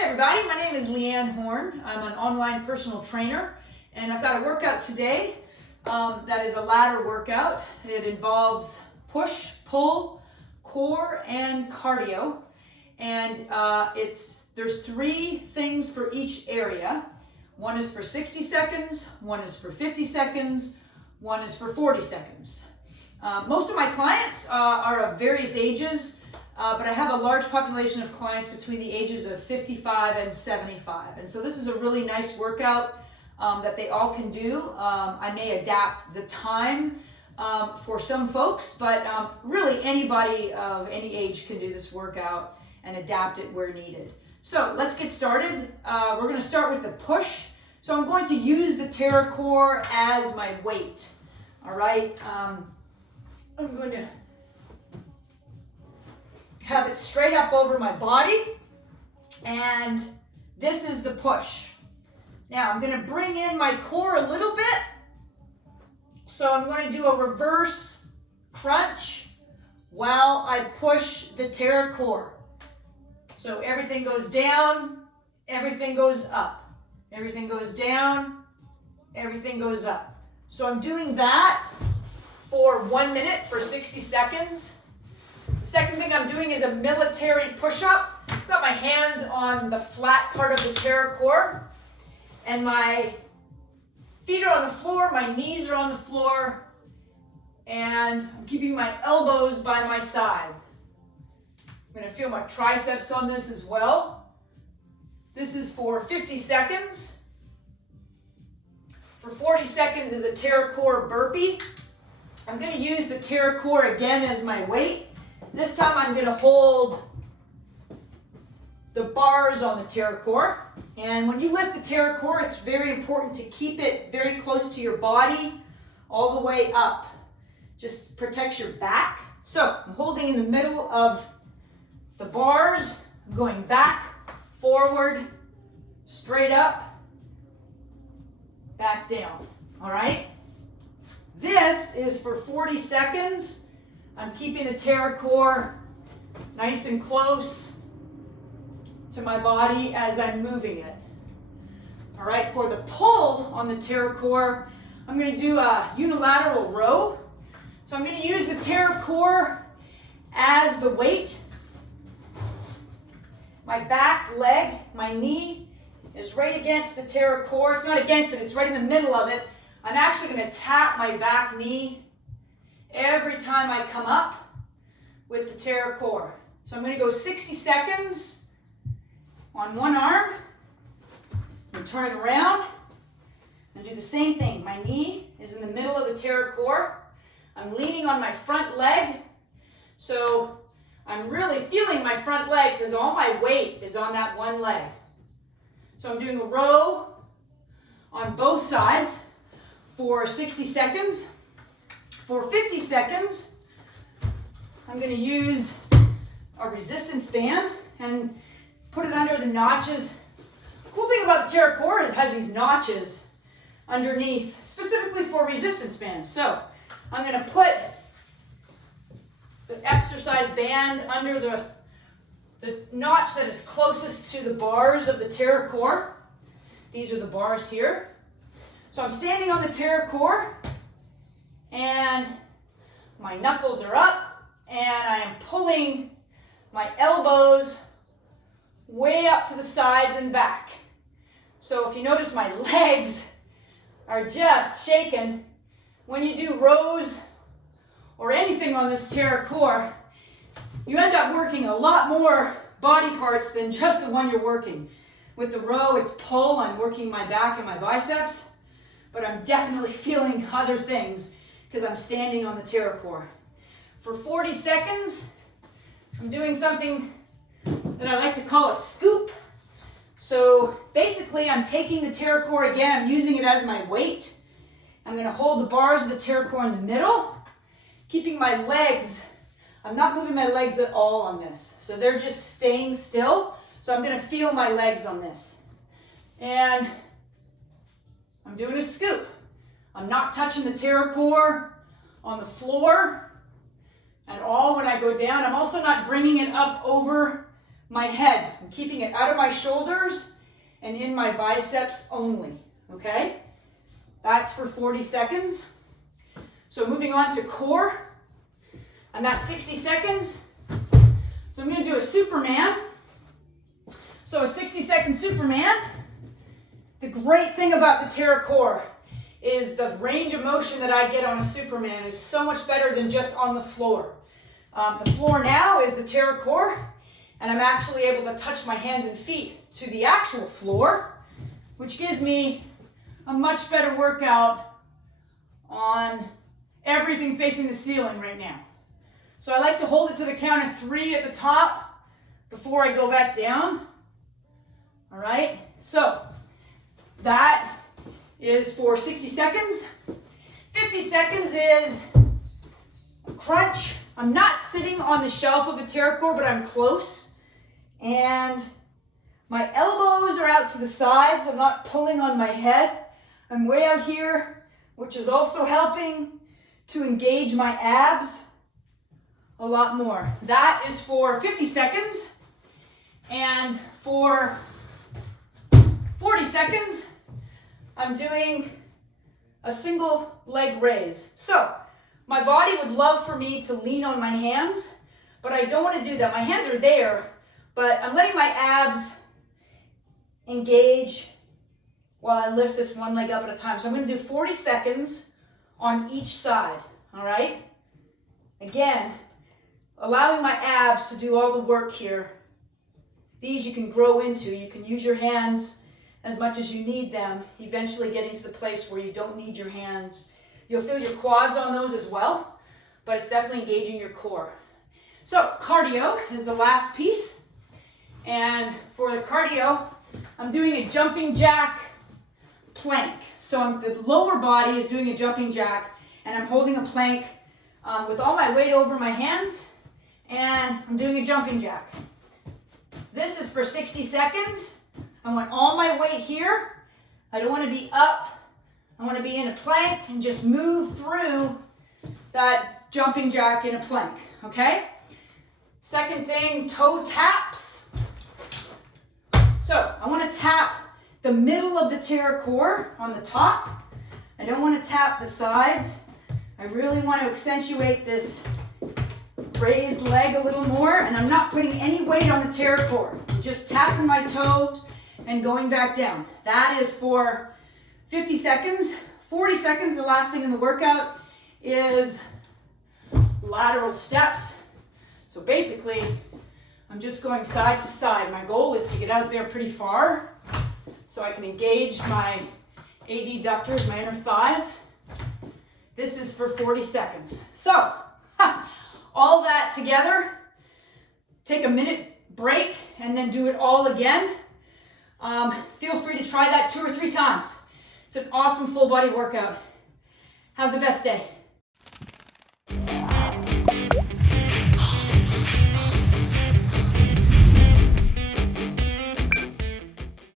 Hey everybody, my name is Leanne Horn. I'm an online personal trainer and I've got a workout today that is a ladder workout. It involves push, pull, core, and cardio. And there's 3 things for each area. One is for 60 seconds, one is for 50 seconds, one is for 40 seconds. Most of my clients are of various ages. But I have a large population of clients between the ages of 55 and 75. And so this is a really nice workout that they all can do. I may adapt the time for some folks, but really anybody of any age can do this workout and adapt it where needed. So let's get started. We're going to start with the push. So I'm going to use the TerraCore as my weight. All right. I'm going to have it straight up over my body, and this is the push. Now I'm going to bring in my core a little bit, so I'm going to do a reverse crunch while I push the TerraCore. So everything goes down, everything goes up, everything goes down, everything goes up. So I'm doing that for 1 minute for 60 seconds. The second thing I'm doing is a military push-up. I've got my hands on the flat part of the TerraCore, and my feet are on the floor, my knees are on the floor, and I'm keeping my elbows by my side. I'm going to feel my triceps on this as well. This is for 50 seconds. For 40 seconds is a TerraCore burpee. I'm going to use the TerraCore again as my weight. This time I'm going to hold the bars on the TerraCore. And when you lift the TerraCore, it's very important to keep it very close to your body all the way up. Just protects your back. So I'm holding in the middle of the bars. I'm going back, forward, straight up, back down. All right? This is for 40 seconds. I'm keeping the TerraCore nice and close to my body as I'm moving it. All right, for the pull on the TerraCore, I'm going to do a unilateral row. So I'm going to use the TerraCore as the weight. My back leg, my knee is right against the TerraCore. It's not against it, it's right in the middle of it. I'm actually going to tap my back knee every time I come up with the TerraCore. So I'm going to go 60 seconds on one arm and turn it around and do the same thing. My knee is in the middle of the TerraCore. I'm leaning on my front leg, so I'm really feeling my front leg because all my weight is on that one leg. So I'm doing a row on both sides for 60 seconds. For 50 seconds, I'm going to use a resistance band and put it under the notches. The cool thing about the TerraCore is it has these notches underneath, specifically for resistance bands. So I'm going to put the exercise band under the notch that is closest to the bars of the TerraCore. These are the bars here. So I'm standing on the TerraCore, and my knuckles are up, and I am pulling my elbows way up to the sides and back. So if you notice, my legs are just shaking. When you do rows or anything on this TerraCore, you end up working a lot more body parts than just the one you're working. With the row, it's pull, I'm working my back and my biceps, but I'm definitely feeling other things because I'm standing on the TerraCore. For 40 seconds, I'm doing something that I like to call a scoop. So basically, I'm taking the TerraCore again, I'm using it as my weight. I'm going to hold the bars of the TerraCore in the middle, keeping my legs, I'm not moving my legs at all on this. So they're just staying still. So I'm going to feel my legs on this. And I'm doing a scoop. I'm not touching the TerraCore on the floor at all when I go down. I'm also not bringing it up over my head. I'm keeping it out of my shoulders and in my biceps only, okay? That's for 40 seconds. So moving on to core. I'm at 60 seconds. So I'm gonna do a Superman. So a 60-second Superman. The great thing about the Terra Core is the range of motion that I get on a Superman is so much better than just on the floor. The floor now is the Terra Core, and I'm actually able to touch my hands and feet to the actual floor, which gives me a much better workout on everything facing the ceiling right now. So I like to hold it to the count of 3 at the top before I go back down. All right, so that is for 60 seconds. 50 seconds is a crunch. I'm not sitting on the shelf of the Terra Core, but I'm close. And my elbows are out to the sides. I'm not pulling on my head. I'm way out here, which is also helping to engage my abs a lot more. That is for 50 seconds. And for 40 seconds, I'm doing a single leg raise. So my body would love for me to lean on my hands, but I don't want to do that. My hands are there, but I'm letting my abs engage while I lift this one leg up at a time. So I'm going to do 40 seconds on each side, all right? Again, allowing my abs to do all the work here. These you can grow into. You can use your hands as much as you need them, eventually getting to the place where you don't need your hands. You'll feel your quads on those as well, but it's definitely engaging your core. So cardio is the last piece. And for the cardio, I'm doing a jumping jack plank. So the lower body is doing a jumping jack, and I'm holding a plank with all my weight over my hands, and I'm doing a jumping jack. This is for 60 seconds. I want all my weight here. I don't want to be up. I want to be in a plank and just move through that jumping jack in a plank, okay? Second thing, toe taps. So I want to tap the middle of the Terra Core on the top. I don't want to tap the sides. I really want to accentuate this raised leg a little more, and I'm not putting any weight on the Terra Core. I'm just tapping my toes and going back down. That is for 50 seconds. 40 seconds, the last thing in the workout, is lateral steps. So basically, I'm just going side to side. My goal is to get out there pretty far so I can engage my adductors, my inner thighs. This is for 40 seconds. So, all that together, take a minute break and then do it all again. Feel free to try that 2 or 3 times. It's an awesome full body workout. Have the best day.